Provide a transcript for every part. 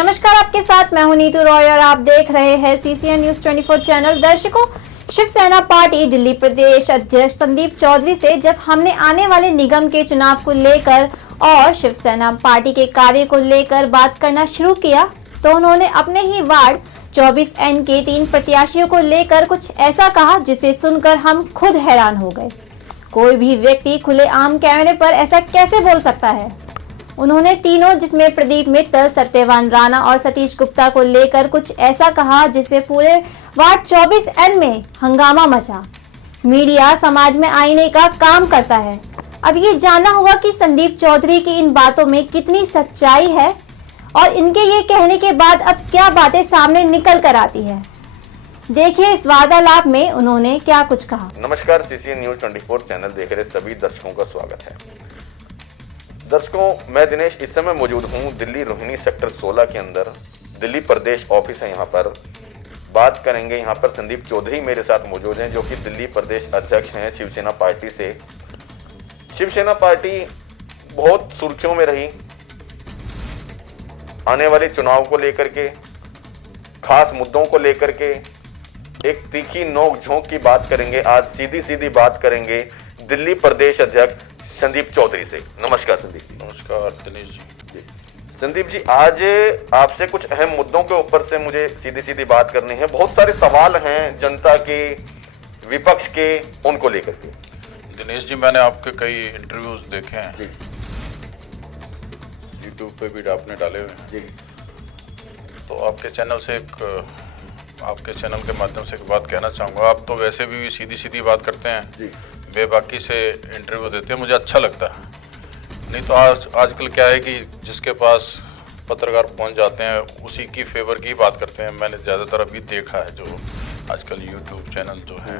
नमस्कार, आपके साथ मैं हूं नीतू रॉय और आप देख रहे हैं CCN न्यूज 24 चैनल। दर्शकों, शिवसेना पार्टी दिल्ली प्रदेश अध्यक्ष संदीप चौधरी से जब हमने आने वाले निगम के चुनाव को लेकर और शिवसेना पार्टी के कार्य को लेकर बात करना शुरू किया तो उन्होंने अपने ही वार्ड 24N के 3 प्रत्याशियों को लेकर कुछ ऐसा कहा जिसे सुनकर हम खुद हैरान हो गए। कोई भी व्यक्ति खुलेआम कैमरे पर ऐसा कैसे बोल सकता है। उन्होंने तीनों, जिसमें प्रदीप मित्तल, सत्यवान राणा और सतीश गुप्ता को लेकर कुछ ऐसा कहा जिससे पूरे वार्ड 24N में हंगामा मचा। मीडिया समाज में आईने का काम करता है। अब ये जानना होगा कि संदीप चौधरी की इन बातों में कितनी सच्चाई है और इनके ये कहने के बाद अब क्या बातें सामने निकल कर आती है। देखिए इस वार्तालाप में उन्होंने क्या कुछ कहा। नमस्कार, CCN न्यूज 24 चैनल देख रहे सभी दर्शकों का स्वागत है। दर्शकों, मैं दिनेश इस समय मौजूद हूँ दिल्ली रोहिणी सेक्टर 16 के अंदर। दिल्ली प्रदेश ऑफिस है यहाँ पर। बात करेंगे, यहाँ पर संदीप चौधरी मेरे साथ मौजूद हैं जो कि दिल्ली प्रदेश अध्यक्ष हैं शिवसेना पार्टी से। शिवसेना पार्टी बहुत सुर्खियों में रही आने वाले चुनाव को लेकर के, खास मुद्दों को लेकर के। एक तीखी नोक झोंक की बात करेंगे, आज सीधी सीधी बात करेंगे दिल्ली प्रदेश अध्यक्ष संदीप चौधरी से। नमस्कार संदीप जी। नमस्कार दिनेश जी। संदीप जी, आज आपसे कुछ अहम मुद्दों के ऊपर से मुझे सीधी सीधी बात करनी है। बहुत सारे सवाल हैं जनता के, विपक्ष के, उनको लेकर के। दिनेश जी, मैंने आपके कई इंटरव्यूज देखे हैं, यूट्यूब पे भी आपने डाले हुए हैं जी। तो आपके चैनल के माध्यम से एक बात कहना चाहूँगा। आप तो वैसे भी सीधी सीधी बात करते हैं जी। बेबाकी से इंटरव्यू देते हैं, मुझे अच्छा लगता है। नहीं तो आजकल क्या है कि जिसके पास पत्रकार पहुंच जाते हैं उसी की फेवर की बात करते हैं। मैंने ज़्यादातर अभी देखा है जो आजकल यूट्यूब चैनल जो है।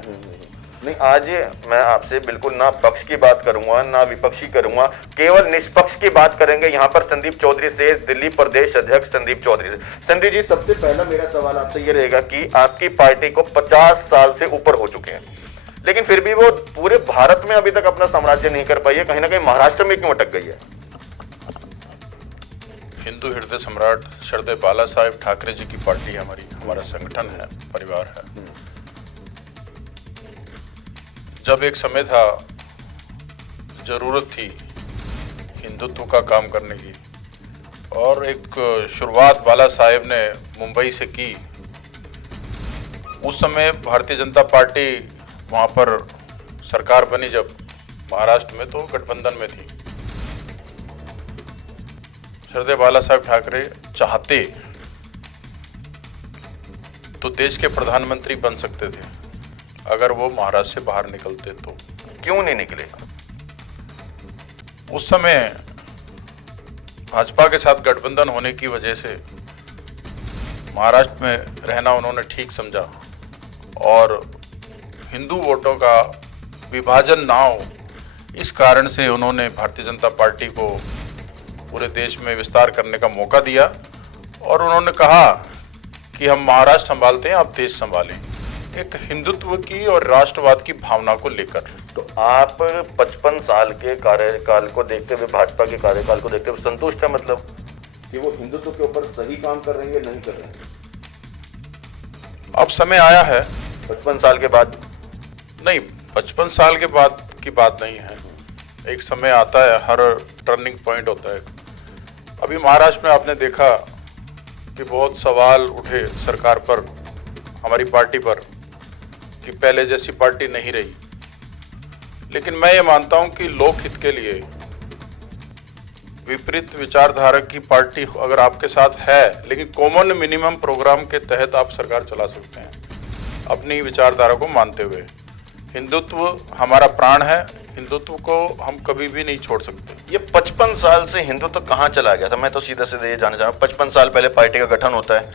नहीं, आज मैं आपसे बिल्कुल ना पक्ष की बात करूंगा ना विपक्षी करूंगा, केवल निष्पक्ष की बात करेंगे यहाँ पर संदीप चौधरी से, दिल्ली प्रदेश अध्यक्ष संदीप चौधरी से। संदीप जी, सबसे पहला मेरा सवाल आपसे ये रहेगा कि आपकी पार्टी को 50 साल से ऊपर हो चुके हैं, लेकिन फिर भी वो पूरे भारत में अभी तक अपना साम्राज्य नहीं कर पाई है। कहीं ना कहीं महाराष्ट्र में क्यों अटक गई है? हिंदू हृदय सम्राट श्रद्धेय बाला साहेब ठाकरे जी की पार्टी है हमारा संगठन है, परिवार है। जब एक समय था, जरूरत थी हिंदुत्व का काम करने की और एक शुरुआत बाला साहेब ने मुंबई से की। उस समय भारतीय जनता पार्टी वहाँ पर सरकार बनी जब महाराष्ट्र में, तो गठबंधन में थी। श्रद्धेय बाला साहेब ठाकरे चाहते तो देश के प्रधानमंत्री बन सकते थे अगर वो महाराष्ट्र से बाहर निकलते तो। क्यों नहीं निकले? उस समय भाजपा के साथ गठबंधन होने की वजह से महाराष्ट्र में रहना उन्होंने ठीक समझा और हिंदू वोटों का विभाजन ना हो, इस कारण से उन्होंने भारतीय जनता पार्टी को पूरे देश में विस्तार करने का मौका दिया और उन्होंने कहा कि हम महाराष्ट्र संभालते हैं, आप देश संभालें, एक हिंदुत्व की और राष्ट्रवाद की भावना को लेकर। तो आप 55 साल के कार्यकाल को देखते हुए, भाजपा के कार्यकाल को देखते हुए संतुष्ट है, मतलब कि वो हिंदुत्व के ऊपर सही काम कर रहे हैं या नहीं कर रहे हैं? अब समय आया है 55 साल के बाद? नहीं, 55 साल के बाद की बात नहीं है। एक समय आता है, हर टर्निंग पॉइंट होता है। अभी महाराष्ट्र में आपने देखा कि बहुत सवाल उठे सरकार पर, हमारी पार्टी पर, कि पहले जैसी पार्टी नहीं रही। लेकिन मैं ये मानता हूं कि लोकहित के लिए विपरीत विचारधारा की पार्टी अगर आपके साथ है, लेकिन कॉमन मिनिमम प्रोग्राम के तहत आप सरकार चला सकते हैं अपनी विचारधारा को मानते हुए। हिंदुत्व हमारा प्राण है, हिंदुत्व को हम कभी भी नहीं छोड़ सकते। ये 55 साल से हिंदुत्व कहाँ चला गया था? मैं तो सीधा सीधे ये जानना चाह रहा हूँ। 55 साल पहले पार्टी का गठन होता है,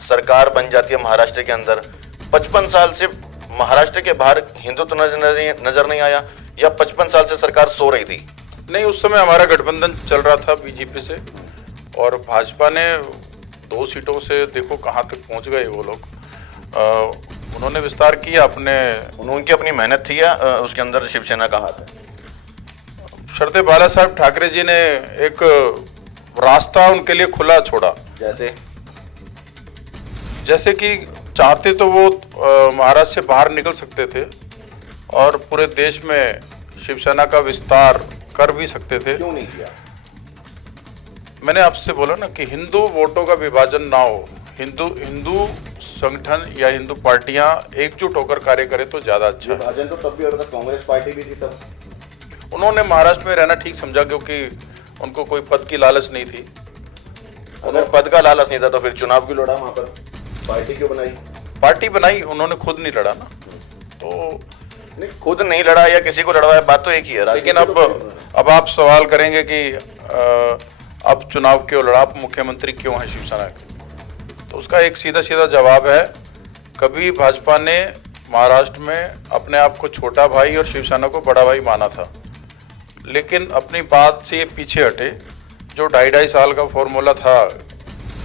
सरकार बन जाती है महाराष्ट्र के अंदर। 55 साल से महाराष्ट्र के बाहर हिंदुत्व नजर नहीं आया, या 55 साल से सरकार सो रही थी? नहीं, उस समय हमारा गठबंधन चल रहा था बीजेपी से और भाजपा ने 2 सीटों से देखो कहाँ तक पहुँच गए वो लोग। उन्होंने विस्तार किया अपने, उनकी अपनी मेहनत थी या उसके अंदर शिवसेना का हाथ है? श्रद्धेय बाला साहेब ठाकरे जी ने एक रास्ता उनके लिए खुला छोड़ा। जैसे जैसे कि चाहते तो वो महाराष्ट्र से बाहर निकल सकते थे और पूरे देश में शिवसेना का विस्तार कर भी सकते थे। क्यों नहीं किया? मैंने आपसे बोला ना कि हिंदू वोटों का विभाजन ना हो, हिंदू संगठन या हिंदू पार्टियां एकजुट होकर कार्य करें तो ज्यादा अच्छा है। विभाजन तो तब भी हो रहा था, कांग्रेस पार्टी भी थी तब। उन्होंने महाराष्ट्र में रहना ठीक समझा क्योंकि उनको कोई पद की लालच नहीं थी। अगर पद का लालच नहीं था तो फिर चुनाव क्यों लड़ा वहां पर? पार्टी क्यों बनाई? पार्टी बनाई, उन्होंने खुद नहीं लड़ा ना। तो नहीं, खुद नहीं लड़ा या किसी को लड़वाया, बात तो एक ही है। लेकिन अब आप सवाल करेंगे कि अब चुनाव क्यों लड़ा, आप मुख्यमंत्री क्यों हैं शिवसेना के, तो उसका एक सीधा सीधा जवाब है, कभी भाजपा ने महाराष्ट्र में अपने आप को छोटा भाई और शिवसेना को बड़ा भाई माना था, लेकिन अपनी बात से ये पीछे हटे। जो 2.5 साल का फॉर्मूला था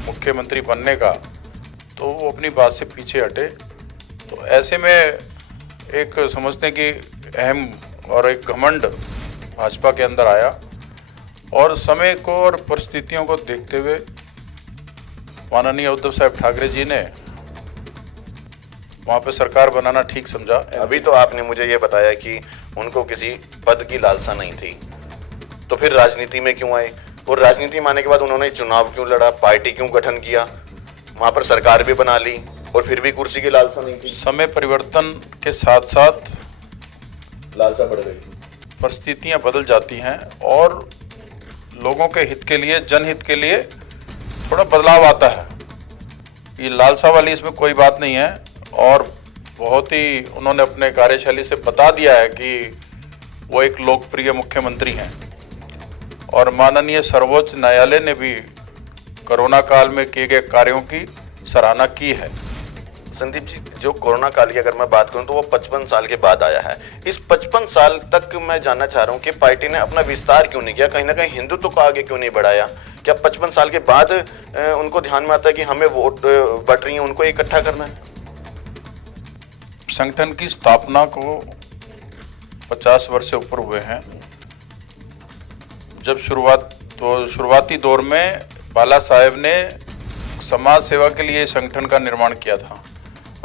मुख्यमंत्री बनने का, तो वो अपनी बात से पीछे हटे। तो ऐसे में एक समझते हैं कि अहम और एक घमंड भाजपा के अंदर आया और समय को और परिस्थितियों को देखते हुए माननीय उद्धव साहब ठाकरे जी ने वहाँ पे सरकार बनाना ठीक समझा। अभी तो आपने मुझे ये बताया कि उनको किसी पद की लालसा नहीं थी, तो फिर राजनीति में क्यों आए? और राजनीति में आने के बाद उन्होंने चुनाव क्यों लड़ा, पार्टी क्यों गठन किया, वहां पर सरकार भी बना ली और फिर भी कुर्सी की लालसा नहीं थी? समय परिवर्तन के साथ साथ लालसा बढ़ गई, परिस्थितियां बदल जाती हैं और लोगों के हित के लिए, जनहित के लिए थोड़ा बदलाव आता है। ये लालसा वाली इसमें कोई बात नहीं है और बहुत ही उन्होंने अपने कार्यशैली से बता दिया है कि वो एक लोकप्रिय मुख्यमंत्री हैं और माननीय सर्वोच्च न्यायालय ने भी कोरोना काल में किए गए कार्यों की सराहना की है। संदीप जी, जो कोरोना काल की अगर मैं बात करूं तो वो 55 साल के बाद आया है। इस 55 साल तक मैं जानना चाह रहा हूं कि पार्टी ने अपना विस्तार क्यों नहीं किया, कहीं ना कहीं हिंदुत्व को आगे क्यों नहीं बढ़ाया? क्या 55 साल के बाद उनको ध्यान में आता है कि हमें वोट बढ़ रही है, उनको इकट्ठा करना है? संगठन की स्थापना को 50 वर्ष से ऊपर हुए हैं। जब शुरुआती दौर में बाला साहेब ने समाज सेवा के लिए संगठन का निर्माण किया था,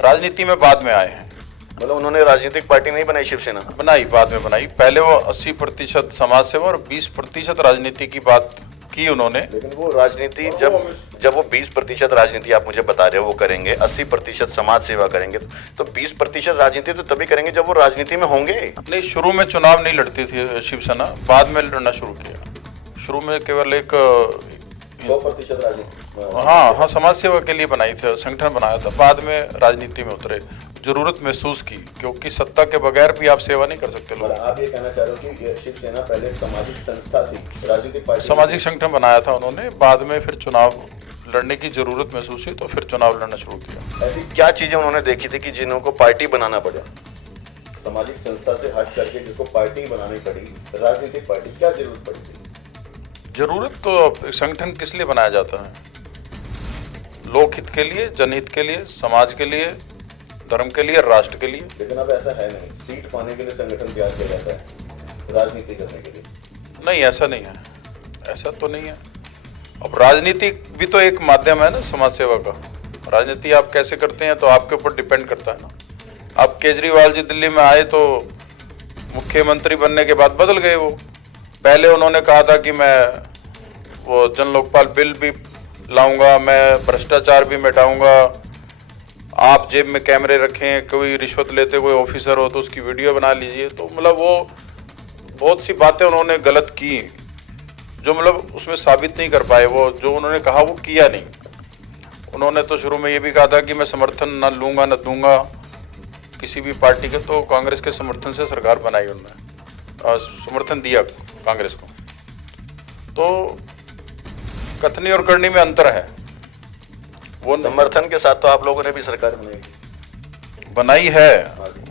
राजनीति में बाद में आए हैं। मतलब उन्होंने राजनीतिक पार्टी नहीं बनाई, शिवसेना बनाई, बाद में बनाई। पहले वो 80% समाज सेवा और 20% राजनीति की बात की उन्होंने। लेकिन वो राजनीति जब वो 20% राजनीति आप मुझे बता रहे हो वो करेंगे, 80% समाज सेवा करेंगे, तो 20% राजनीति तो तभी करेंगे जब वो राजनीति में होंगे। नहीं, शुरू में चुनाव नहीं लड़ती थी शिवसेना, बाद में लड़ना शुरू किया। शुरू में केवल एक 100% राजनीति, हाँ, समाज सेवा के लिए बनाई थी, संगठन बनाया था, बाद में राजनीति में उतरे, जरूरत महसूस की, क्योंकि सत्ता के बगैर भी आप सेवा नहीं कर सकते लोग। आप ये कहना चाह रहे हो कि शिवसेना पहले एक सामाजिक संस्था थी, राजनीतिक पार्टी, सामाजिक संगठन बनाया था उन्होंने, बाद में फिर चुनाव लड़ने की जरूरत महसूस हुई तो फिर चुनाव लड़ना शुरू किया। ऐसी क्या चीजें उन्होंने देखी थी कि जिनको पार्टी बनाना पड़ा, सामाजिक संस्था से हट करके जिसको पार्टी बनानी पड़ी, राजनीतिक पार्टी, क्या जरूरत पड़ी थी? जरूरत तो संगठन किस लिए बनाया जाता है? लोकहित के लिए, जनहित के लिए, समाज के लिए, धर्म के लिए, राष्ट्र के लिए। लेकिन अब ऐसा है नहीं, सीट पाने के लिए संगठन तैयार किया जाता है, राजनीति करने के लिए नहीं, ऐसा नहीं है, ऐसा तो नहीं है। अब राजनीति भी तो एक माध्यम है ना समाज सेवा का। राजनीति आप कैसे करते हैं तो आपके ऊपर डिपेंड करता है ना। अब केजरीवाल जी दिल्ली में आए तो मुख्यमंत्री बनने के बाद बदल गए। वो पहले उन्होंने कहा था कि मैं वो जन लोकपाल बिल भी लाऊंगा, मैं भ्रष्टाचार भी मिटाऊंगा, आप जेब में कैमरे रखें, कोई रिश्वत लेते कोई ऑफिसर हो तो उसकी वीडियो बना लीजिए। तो मतलब वो बहुत सी बातें उन्होंने गलत की, जो मतलब उसमें साबित नहीं कर पाए। वो जो उन्होंने कहा वो किया नहीं। उन्होंने तो शुरू में ये भी कहा था कि मैं समर्थन न लूँगा न दूंगा किसी भी पार्टी के, तो कांग्रेस के समर्थन से सरकार बनाई उन्होंने, समर्थन दिया कांग्रेस को। तो कथनी और करनी में अंतर है। वो समर्थन के साथ तो आप लोगों ने भी सरकार बनाई है,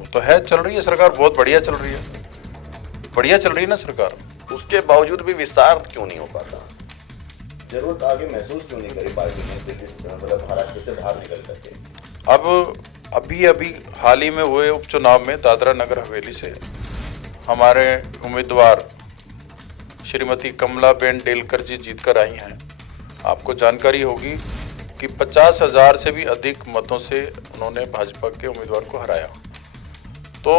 तो है, चल रही है सरकार, बहुत बढ़िया चल रही है, बढ़िया चल रही है ना सरकार। उसके बावजूद भी विस्तार क्यों नहीं हो पाता? जरूरत आगे महसूस क्यों नहीं करी पार्टी ने, मतलब महाराष्ट्र से बाहर निकल करके? अब अभी हाल ही में हुए उपचुनाव में दादरा नगर हवेली से हमारे उम्मीदवार श्रीमती कमलाबेन डेलकर जी जीतकर आई हैं। आपको जानकारी होगी कि 50,000 से भी अधिक मतों से उन्होंने भाजपा के उम्मीदवार को हराया। तो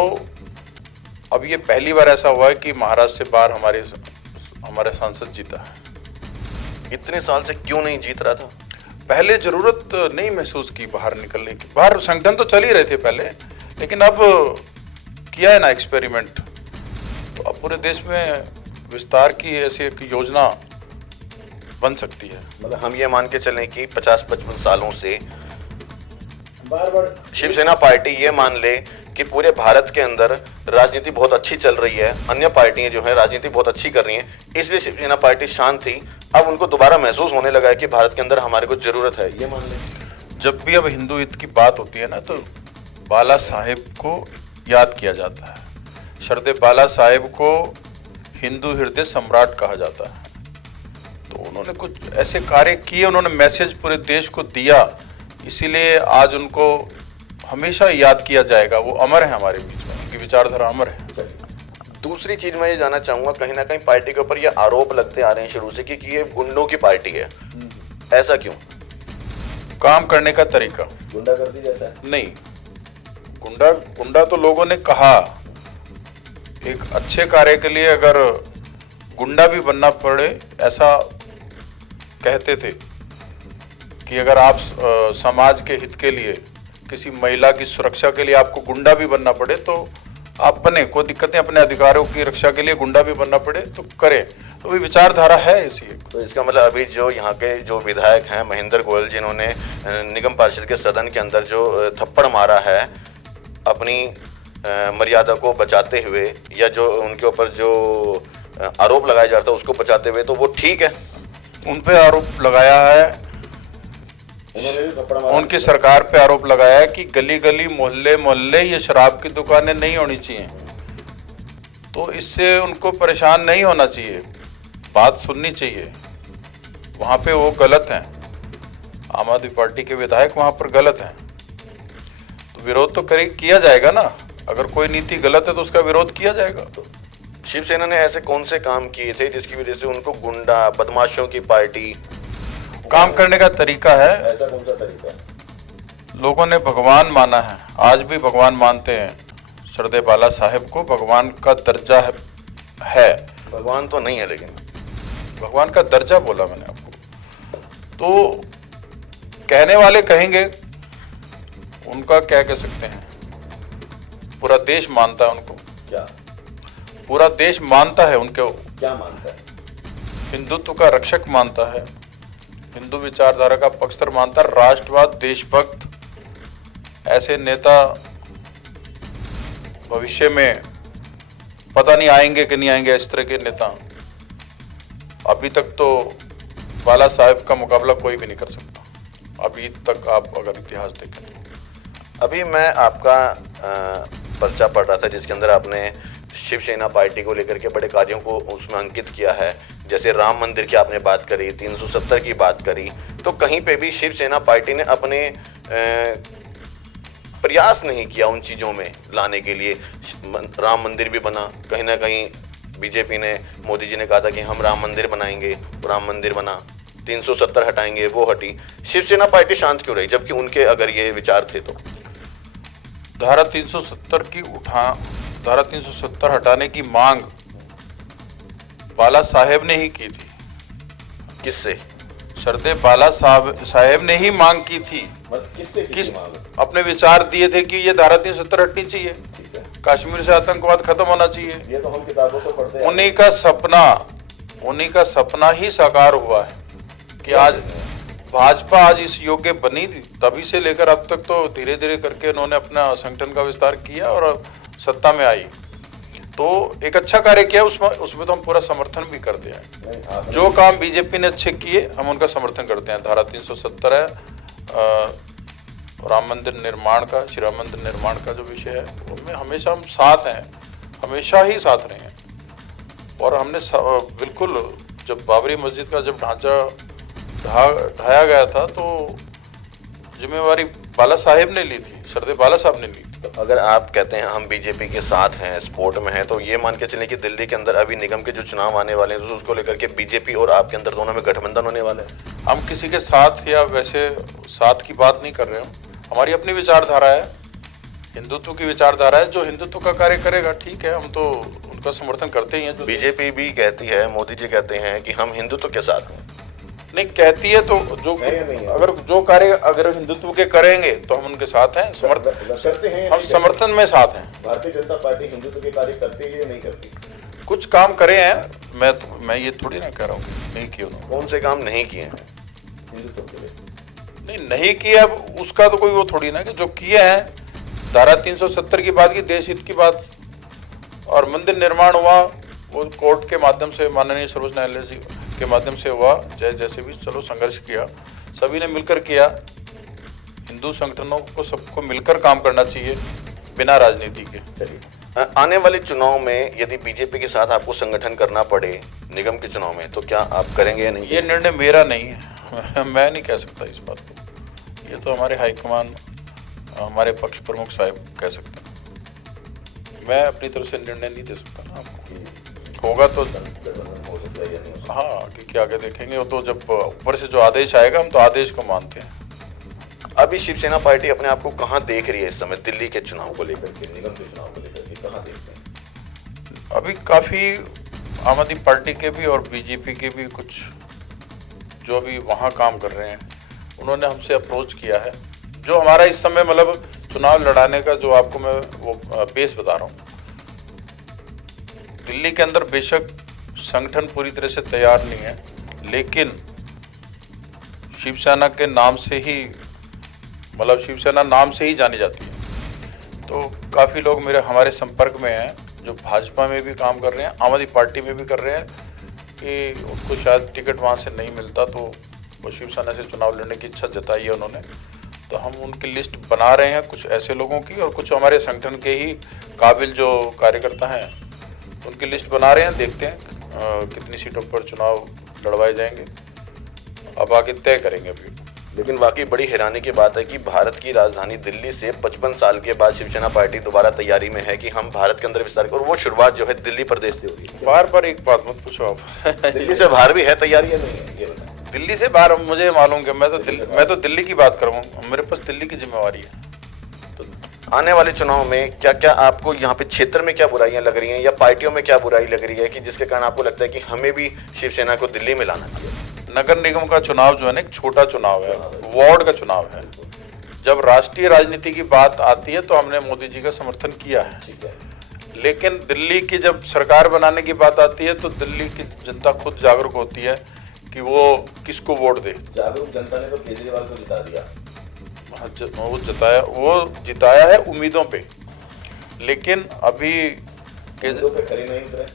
अब ये पहली बार ऐसा हुआ है कि महाराष्ट्र से बाहर हमारे सांसद जीता है। इतने साल से क्यों नहीं जीत रहा था? पहले जरूरत नहीं महसूस की बाहर निकलने की। बाहर संगठन तो चल ही रहे थे पहले, लेकिन अब किया है ना एक्सपेरिमेंट, तो अब पूरे देश में विस्तार की ऐसी एक योजना बन सकती है। मतलब हम ये मान के चलें कि 50-55 सालों से शिवसेना पार्टी ये मान ले कि पूरे भारत के अंदर राजनीति बहुत अच्छी चल रही है, अन्य पार्टियां जो हैं राजनीति बहुत अच्छी कर रही हैं, इसलिए शिवसेना पार्टी शांत थी। अब उनको दोबारा महसूस होने लगा है कि भारत के अंदर हमारे को जरूरत है, ये मान लें। जब भी अब हिंदू हित की बात होती है ना, तो बाला साहेब को याद किया जाता है। सरदेव बाला साहेब को हिंदू हृदय सम्राट कहा जाता है। तो उन्होंने कुछ ऐसे कार्य किए, उन्होंने मैसेज पूरे देश को दिया, इसीलिए आज उनको हमेशा याद किया जाएगा। वो अमर है हमारे बीच में, उनकी विचारधारा अमर है। दूसरी चीज मैं ये जानना चाहूंगा, कहीं ना कहीं पार्टी के ऊपर ये आरोप लगते आ रहे हैं शुरू से कि ये गुंडों की पार्टी है, ऐसा क्यों? काम करने का तरीका गुंडागर्दी जैसा है? नहीं, गुंडा तो लोगों ने कहा। एक अच्छे कार्य के लिए अगर गुंडा भी बनना पड़े, ऐसा कहते थे कि अगर आप समाज के हित के लिए, किसी महिला की सुरक्षा के लिए आपको गुंडा भी बनना पड़े तो आप बने, कोई दिक्कत नहीं। अपने अधिकारों की रक्षा के लिए गुंडा भी बनना पड़े तो करें, तो वही विचारधारा है इसी। तो इसका मतलब अभी जो यहाँ के जो विधायक हैं महेंद्र गोयल, जिन्होंने निगम पार्षद के सदन के अंदर जो थप्पड़ मारा है अपनी मर्यादा को बचाते हुए, या जो उनके ऊपर जो आरोप लगाया जाता है उसको बचाते हुए, तो वो ठीक है? उन पे आरोप लगाया है, उनकी सरकार पे आरोप लगाया है कि गली गली मोहल्ले मोहल्ले ये शराब की दुकानें नहीं होनी चाहिए। तो इससे उनको परेशान नहीं होना चाहिए, बात सुननी चाहिए। वहाँ पे वो गलत हैं, आम आदमी पार्टी के विधायक वहाँ पर गलत हैं, तो विरोध तो किया जाएगा ना। अगर कोई नीति गलत है तो उसका विरोध किया जाएगा। तो शिवसेना ने ऐसे कौन से काम किए थे जिसकी वजह से उनको गुंडा, बदमाशों की पार्टी? काम करने का तरीका है। ऐसा कौन सा तरीका है? लोगों ने भगवान माना है, आज भी भगवान मानते हैं। सरदेव बाला साहेब को भगवान का दर्जा है। भगवान तो नहीं है, लेकिन भगवान का दर्जा बोला मैंने आपको। तो कहने वाले कहेंगे, उनका क्या कह सकते हैं, पूरा देश मानता है उनको। क्या पूरा देश मानता है उनको? क्या मानता है? हिंदुत्व का रक्षक मानता है, हिंदू विचारधारा का पक्षधर मानता है, राष्ट्रवाद, देशभक्त। ऐसे नेता भविष्य में पता नहीं आएंगे कि नहीं आएंगे, इस तरह के नेता। अभी तक तो बाला साहेब का मुकाबला कोई भी नहीं कर सकता, अभी तक आप अगर इतिहास देखें। अभी मैं आपका पर्चा पढ़ रहा था जिसके अंदर आपने शिवसेना पार्टी को लेकर के बड़े कार्यों को उसमें अंकित किया है। जैसे राम मंदिर की आपने बात करी, 370 की बात करी, तो कहीं पे भी शिवसेना पार्टी ने अपने प्रयास नहीं किया उन चीज़ों में लाने के लिए। राम मंदिर भी बना, कहीं ना कहीं बीजेपी ने, मोदी जी ने कहा था कि हम राम मंदिर बनाएंगे, राम मंदिर बना, 370 हटाएंगे, वो हटी। शिवसेना पार्टी शांत क्यों रही, जबकि उनके अगर ये विचार थे तो? धारा 370 हटाने की मांग बाला साहेब ने ही की थी। किससे? सरदेव बाला साहेब ने ही मांग की थी। किससे की किस मांग? अपने विचार दिए थे कि ये धारा 370 हटनी चाहिए, कश्मीर से आतंकवाद खत्म होना चाहिए। ये तो हम किताबों से पढ़ते हैं। उन्हीं का सपना ही साकार हुआ है कि आज भाजपा आज इस योग्य बनी थी। तभी से लेकर अब तक तो धीरे धीरे करके उन्होंने अपना संगठन का विस्तार किया और सत्ता में आई, तो एक अच्छा कार्य किया। उसमें तो हम पूरा समर्थन भी करते हैं। जो काम बीजेपी ने अच्छे किए हम उनका समर्थन करते हैं। धारा 370 है, राम मंदिर निर्माण का, श्री राम मंदिर निर्माण का जो विषय है, उनमें हमेशा हम साथ हैं, हमेशा ही साथ रहे हैं। और हमने बिल्कुल, जब बाबरी मस्जिद का जब ढांचा ढाया गया था तो जिम्मेवारी बाला साहेब ने ली थी, सरदेव बाला साहब ने ली थी। तो अगर आप कहते हैं हम बीजेपी के साथ हैं, सपोर्ट में हैं, तो ये मान के चलें कि दिल्ली के अंदर अभी निगम के जो चुनाव आने वाले हैं तो उसको लेकर के बीजेपी और आपके अंदर दोनों में गठबंधन होने वाला है? हम किसी के साथ या वैसे साथ की बात नहीं कर रहे हैं। हमारी अपनी विचारधारा है, हिंदुत्व की विचारधारा है। जो हिंदुत्व का कार्य करेगा ठीक है, हम तो उनका समर्थन करते ही हैं। बीजेपी भी कहती है, मोदी जी कहते हैं कि हम हिंदुत्व के साथ हैं। नहीं कहती है तो जो अगर जो कार्य अगर हिंदुत्व के करेंगे तो हम उनके साथ हैं, करते हैं, हम समर्थन में साथ हैं। भारतीय जनता पार्टी हिंदुत्व के कार्य करती है या नहीं करती? कुछ काम करे हैं, मैं ये थोड़ी ना कह रहा हूँ नहीं किए उन्होंने। कौन से काम नहीं किए हैं हिंदुत्व के लिए? नहीं किए, अब उसका तो कोई वो थोड़ी ना कि जो किए हैं। धारा 370 की बात की, देश हित की बात, और मंदिर निर्माण हुआ वो कोर्ट के माध्यम से, माननीय सर्वोच्च न्यायालय जी के माध्यम से हुआ। जैसे भी चलो संघर्ष किया, सभी ने मिलकर किया। हिंदू संगठनों को सबको मिलकर काम करना चाहिए बिना राजनीति के। आने वाले चुनाव में यदि बीजेपी के साथ आपको संगठन करना पड़े निगम के चुनाव में, तो क्या आप करेंगे या नहीं? ये निर्णय मेरा नहीं है, मैं नहीं कह सकता इस बात को। ये तो हमारे हाईकमान, हमारे पक्ष प्रमुख साहब कह सकते हैं। मैं अपनी तरफ से निर्णय नहीं दे सकता ना आपको। होगा तो हाँ, क्योंकि आगे देखेंगे। वो तो जब ऊपर से जो आदेश आएगा, हम तो आदेश को मानते हैं। अभी शिवसेना पार्टी अपने आप को कहाँ देख रही है इस समय दिल्ली के चुनाव को लेकर के, निगम के चुनाव को लेकर के कहाँ देखते हैं? अभी काफ़ी आम आदमी पार्टी के भी और बीजेपी के भी कुछ जो अभी वहाँ काम कर रहे हैं, उन्होंने हमसे अप्रोच किया है। जो हमारा इस समय मतलब चुनाव लड़ाने का जो आपको मैं वो बेस बता रहा हूँ, दिल्ली के अंदर बेशक संगठन पूरी तरह से तैयार नहीं है, लेकिन शिवसेना के नाम से ही, मतलब शिवसेना नाम से ही जानी जाती है। तो काफ़ी लोग हमारे संपर्क में हैं जो भाजपा में भी काम कर रहे हैं, आम आदमी पार्टी में भी कर रहे हैं कि उनको शायद टिकट वहाँ से नहीं मिलता, तो वो शिवसेना से चुनाव लड़ने की इच्छा जताई है उन्होंने। तो हम उनकी लिस्ट बना रहे हैं, कुछ ऐसे लोगों की और कुछ हमारे संगठन के ही काबिल जो कार्यकर्ता हैं उनकी लिस्ट बना रहे हैं। देखते हैं कितनी सीटों पर चुनाव लड़वाए जाएंगे, अब आगे तय करेंगे अभी। लेकिन वाकई बड़ी हैरानी की बात है कि भारत की राजधानी दिल्ली से 55 साल के बाद शिवसेना पार्टी दोबारा तैयारी में है कि हम भारत के अंदर विस्तार, और वो शुरुआत जो है दिल्ली प्रदेश से हो रही है। बार बार एक बात मत पूछो आप दिल्ली से बाहर भी है तैयारी या नहीं है ये बताएं? दिल्ली से बाहर मुझे मालूम कि मैं तो दिल्ली की बात करूँ, मेरे पास दिल्ली की जिम्मेवारी है। तो आने वाले चुनाव में क्या क्या आपको यहाँ पे क्षेत्र में क्या बुराइयां लग रही हैं या पार्टियों में क्या बुराई लग रही है कि जिसके कारण आपको लगता है कि हमें भी शिवसेना को दिल्ली में लाना चाहिए? नगर निगम का चुनाव जो है ना, एक छोटा चुनाव है, वार्ड का चुनाव है। जब राष्ट्रीय राजनीति की बात आती है तो हमने मोदी जी का समर्थन किया है, लेकिन दिल्ली की जब सरकार बनाने की बात आती है तो दिल्ली की जनता खुद जागरूक होती है कि वो किसको वोट दे। जागरूक जनता ने तो केजरीवाल को जिता दिया। वो जिताया है उम्मीदों पे, लेकिन अभी पे खरी नहीं उतरे